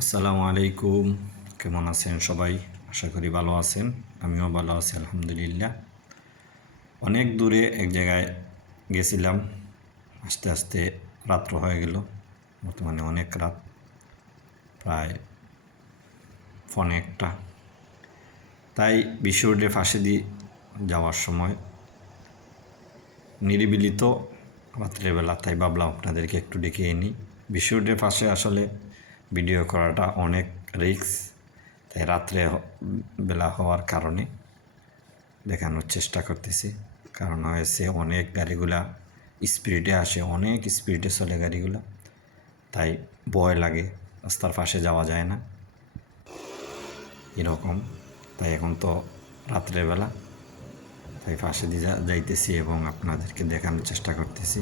আসসালামু আলাইকুম। কেমন আছেন সবাই? আশা করি ভালো আছেন। আমিও ভালো আছি আলহামদুলিল্লাহ। অনেক দূরে এক জায়গায় গেছিলাম, আস্তে আস্তে রাত্র হয়ে গেল। বর্তমানে অনেক রাত, প্রায় 1:45। তাই বিশ্ব রোডের পাশে দিয়ে যাওয়ার সময় নিরিবিলি তো রাত্রেবেলা, তাই ভাবলাম আপনাদেরকে একটু ডেকে নিই। বিশ্ব রোডের পাশে আসলে ভিডিও করাটা অনেক রিস্ক, তাই রাত্রে বেলা হওয়ার কারণে দেখানোর চেষ্টা করতেছি। কারণ হয়েছে অনেক গাড়িগুলা স্পিডে আসে, অনেক স্পিডে চলে গাড়িগুলা, তাই ভয় লাগে, রাস্তার পাশে যাওয়া যায় না এরকম। তাই এখন তো রাত্রেবেলা, তাই পাশে দিয়ে যাইতেছি এবং আপনাদেরকে দেখানোর চেষ্টা করতেছি।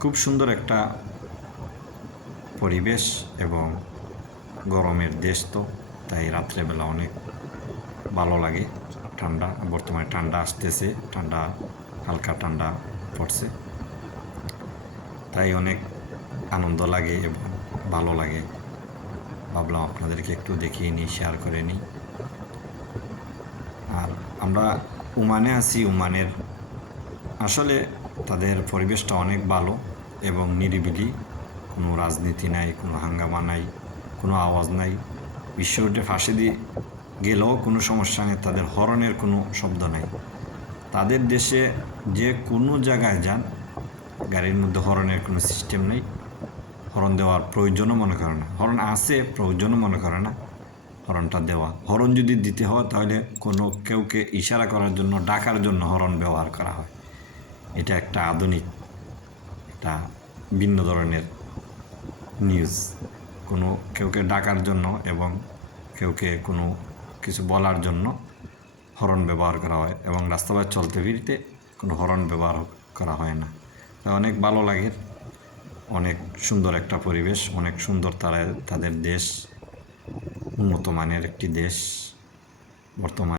খুব সুন্দর একটা পরিবেশ এবং গরমের দেশ তো, তাই রাত্রেবেলা অনেক ভালো লাগে। ঠান্ডা, বর্তমানে ঠান্ডা আসতেছে, ঠান্ডা হালকা ঠান্ডা পড়ছে, তাই অনেক আনন্দ লাগে এবং ভালো লাগে। ভাবলাম আপনাদেরকে একটু দেখিয়ে নিই, শেয়ার করে নিই। আর আমরা ওমানে আছি। ওমানের আসলে তাদের পরিবেশটা অনেক ভালো এবং নিরিবিলি, কোনো রাজনীতি নাই, কোনো হাঙ্গামা নাই, কোনো আওয়াজ নাই। বিশ্ব রোডের ফাঁসে দিয়ে গেলেও কোনো সমস্যা নেই, তাদের হর্নের কোনো শব্দ নাই। তাদের দেশে যে কোনো জায়গায় যান, গাড়ির মধ্যে হর্নের কোনো সিস্টেম নেই, হর্ন দেওয়ার প্রয়োজনও মনে করে না। হর্ন আছে, প্রয়োজনও মনে করে না হর্নটা দেওয়া। হর্ন যদি দিতে হয় তাহলে কোনো কেউকে ইশারা করার জন্য, ডাকার জন্য হর্ন ব্যবহার করা হয়। এটা একটা আধুনিক, একটা ভিন্ন ধরনের নিউজ। কোনো কেউকে ডাকার জন্য এবং কেউকে কোনো কিছু বলার জন্য হর্ন ব্যবহার করা হয়, এবং রাস্তায় চলতে ফিরতে কোনো হর্ন ব্যবহার করা হয় না। তাই অনেক ভালো লাগে। অনেক সুন্দর একটা পরিবেশ, অনেক সুন্দর তাদের দেশ, উন্নত মানের একটি দেশ বর্তমানে।